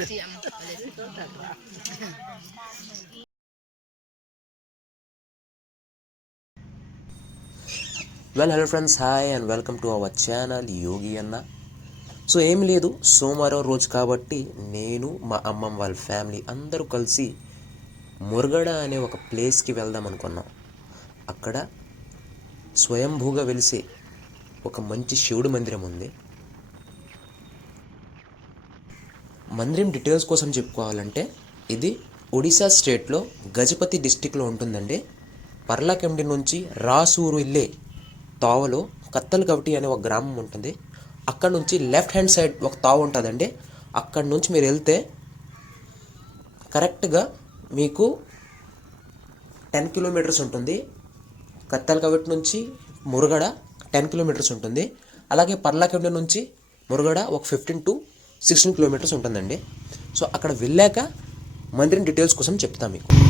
Well hello friends hi and welcome to our channel Yogi అన్న so ఏం లేదు. సోమవారం రోజు కాబట్టి నేను మా అమ్మమ్మ వాళ్ళ ఫ్యామిలీ అందరూ కలిసి మురగడ అనే ఒక ప్లేస్కి వెళ్దాం అనుకున్నాం. అక్కడ స్వయంభూగా వెలిసే ఒక మంచి శివుడు మందిరం ఉంది. మందిరం డీటెయిల్స్ కోసం చెప్పుకోవాలంటే ఇది ఒడిశా స్టేట్లో గజపతి డిస్టిక్లో ఉంటుందండి. పర్లాకెండి నుంచి రాసూరు ఇల్లే తావలో కత్తల్ కవటి అనే ఒక గ్రామం ఉంటుంది. అక్కడ నుంచి లెఫ్ట్ హ్యాండ్ సైడ్ ఒక తావు ఉంటుందండి. అక్కడ నుంచి మీరు వెళ్తే కరెక్ట్గా మీకు టెన్ కిలోమీటర్స్ ఉంటుంది. కత్తల్ కవటి నుంచి మురుగడ టెన్ కిలోమీటర్స్ ఉంటుంది. అలాగే పర్లాకెండి నుంచి మురుగడ ఒక ఫిఫ్టీన్ టు సిక్స్టీన్ కిలోమీటర్స్ ఉంటుందండి. సో అక్కడ వెళ్ళాక మందిరం డీటెయిల్స్ కోసం చెప్తాను మీకు.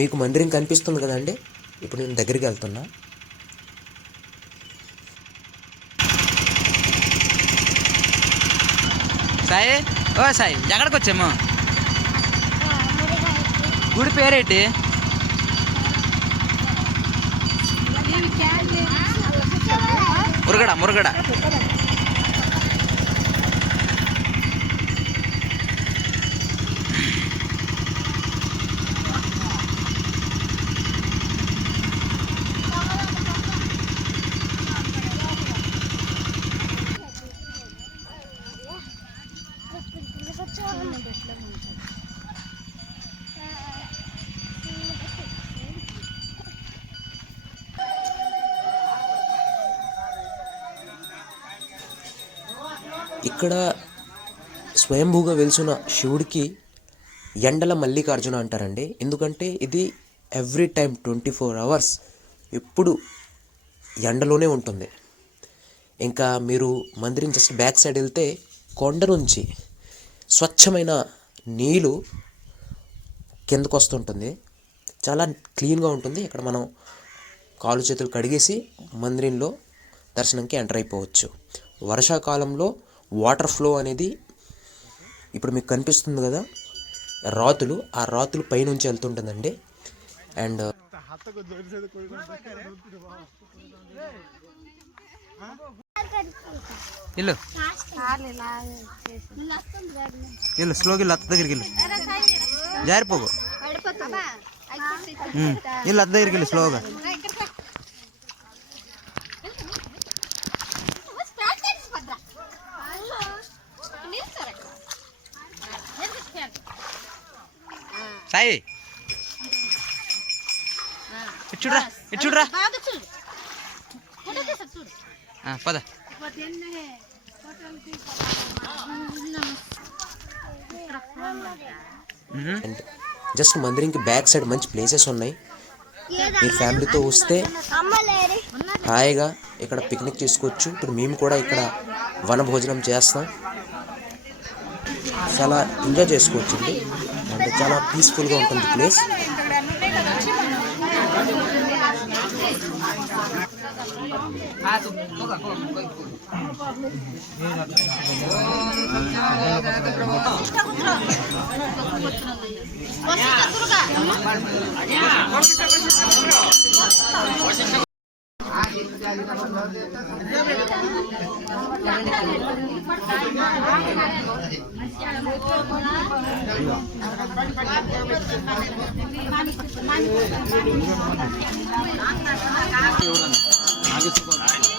మీకు మందిరం కనిపిస్తుంది కదండి? ఇప్పుడు నేను దగ్గరికి వెళ్తున్నా. సాయి ఓ సాయి ఎక్కడికి వచ్చాము గుడి పేరేంటి? మురుగడ మురుగడ. ఇక్కడ స్వయంభూగా వెలిసిన శివుడికి ఎండల మల్లికార్జున అంటారండి. ఎందుకంటే ఇది every time twenty four hours ఎప్పుడు ఎండలోనే ఉంటుంది. ఇంకా మీరు మందిరం జస్ట్ బ్యాక్ సైడ్ వెళ్తే కొండ నుంచి స్వచ్ఛమైన నీళ్ళు కిందకు వస్తుంటుంది. చాలా క్లీన్గా ఉంటుంది. ఇక్కడ మనం కాలు చేతులు కడిగేసి మందిరంలో దర్శనంకి ఎంటర్ అయిపోవచ్చు. వర్షాకాలంలో వాటర్ ఫ్లో అనేది ఇప్పుడు మీకు కనిపిస్తుంది కదా రాతులు ఆ రాతులు పైనుంచి వెళ్తుంటుందండి. అండ్ ఇల్లు. ఇల్లు స్లోకి ఇల్లు అత్త దగ్గరికి ఇల్లు. జారిపోకు. ఇల్లు అత్త దగ్గరికి ఇల్లు స్లోగా. సాయి. ఇటు చూడరా ఇటు చూడరా. ఆ, పద. జస్ట్ మందిరంకి బ్యాక్ సైడ్ మంచి ప్లేసెస్ ఉన్నాయి. మీరు ఫ్యామిలీతో వస్తే హాయిగా ఇక్కడ పిక్నిక్ చేసుకోవచ్చు. ఇప్పుడు మేము కూడా ఇక్కడ వనభోజనం చేస్తాం. చాలా ఎంజాయ్ చేసుకోవచ్చు అంటే చాలా పీస్ఫుల్గా ఉంటుంది ప్లేస్ आगे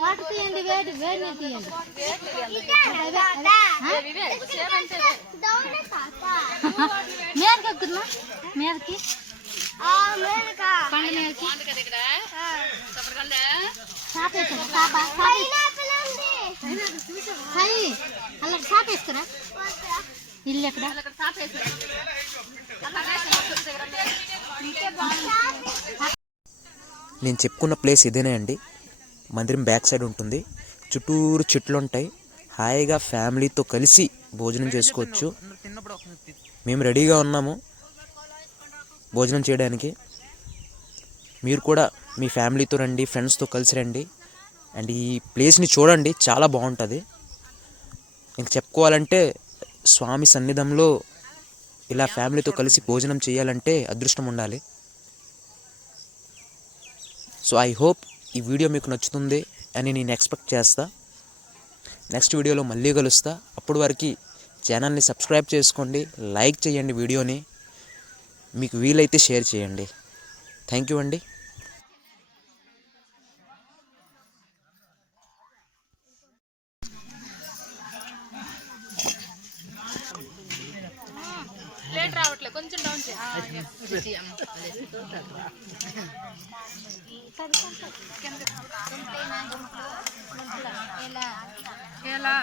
వాటర్ తీయండి వేడి వేడి తీయండి మీదకి ఎక్కుతున్నా పండు మీదకి చాపేసుకో చాప చాప అలా చాపేసుకురా ఇల్లు ఎక్కడ? నేను చెప్పుకున్న ప్లేస్ ఇదేనే అండి. మందిరం బ్యాక్ సైడ్ ఉంటుంది. చుట్టూరు చెట్లు ఉంటాయి. హాయిగా ఫ్యామిలీతో కలిసి భోజనం చేసుకోవచ్చు. మేము రెడీగా ఉన్నాము భోజనం చేయడానికి. మీరు కూడా మీ ఫ్యామిలీతో రండి ఫ్రెండ్స్తో కలిసి రండి. అండ్ ఈ ప్లేస్ని చూడండి చాలా బాగుంటుంది. ఇంక చెప్పుకోవాలంటే స్వామి సన్నిధంలో ఇలా ఫ్యామిలీతో కలిసి భోజనం చేయాలంటే అదృష్టం ఉండాలి. సో ఐ హోప్ ఈ వీడియో మీకు నచ్చుతుంది అని నేను ఎక్స్పెక్ట్ చేస్తా. నెక్స్ట్ వీడియోలో మళ్ళీ కలుస్తా. అప్పుడు వరకు ఛానల్ని సబ్స్క్రైబ్ చేసుకోండి లైక్ చేయండి వీడియోని. మీకు వీలైతే షేర్ చేయండి. థ్యాంక్ యూ అండి. ఎలా?